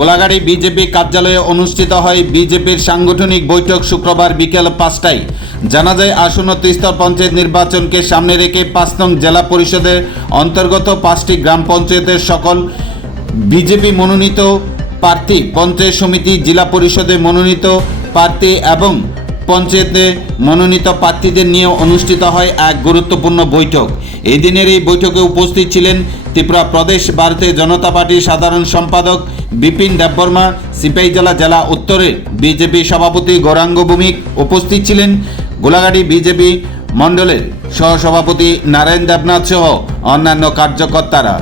গোলাগাড়ি BJP কার্যালয়ে অনুষ্ঠিত হয় বিজেপির সাংগঠনিক বৈঠক শুক্রবার বিকেল পাঁচটায়। জানা যায়, আসন্ন ত্রিস্তর পঞ্চায়েত নির্বাচনকে সামনে রেখে পাঁচ নং জেলা পরিষদের অন্তর্গত পাঁচটি গ্রাম পঞ্চায়েতের সকল বিজেপি মনোনীত প্রার্থী, পঞ্চায়েত সমিতি, জেলা পরিষদে মনোনীত প্রার্থী এবং পঞ্চায়েতে মনোনীত প্রার্থীদের নিয়ে অনুষ্ঠিত হয় এক গুরুত্বপূর্ণ বৈঠক। এই দিনের এই বৈঠকে উপস্থিত ছিলেন ত্রিপুরা প্রদেশ, ভারতীয় জনতা পার্টির সাধারণ সম্পাদক বিপিন দেববর্মা, সিপাহী জেলা জেলা উত্তরের বিজেপি সভাপতি গৌরাঙ্গ ভৌমিক উপস্থিত ছিলেন। গোলাঘাটি বিজেপি মণ্ডলের সহসভাপতি নারায়ণ দেবনাথ সহ অন্যান্য কার্যকর্তারা।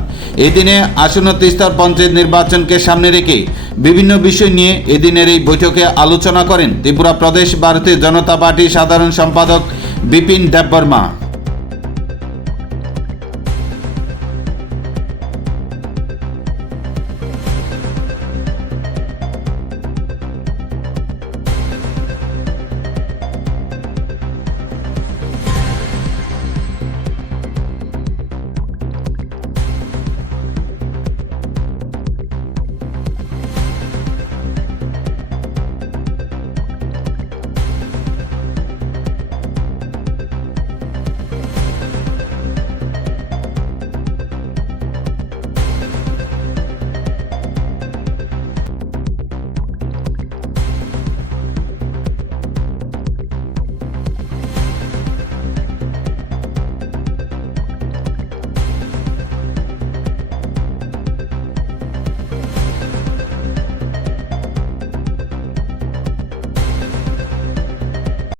এদিনে আসন্ন তিস্তর পঞ্চায়েত নির্বাচনকে সামনে রেখে বিভিন্ন বিষয় নিয়ে এদিনের এই বৈঠকে আলোচনা করেন ত্রিপুরা প্রদেশ, ভারতীয় জনতা পার্টি সাধারণ সম্পাদক বিপিন দেববর্মা।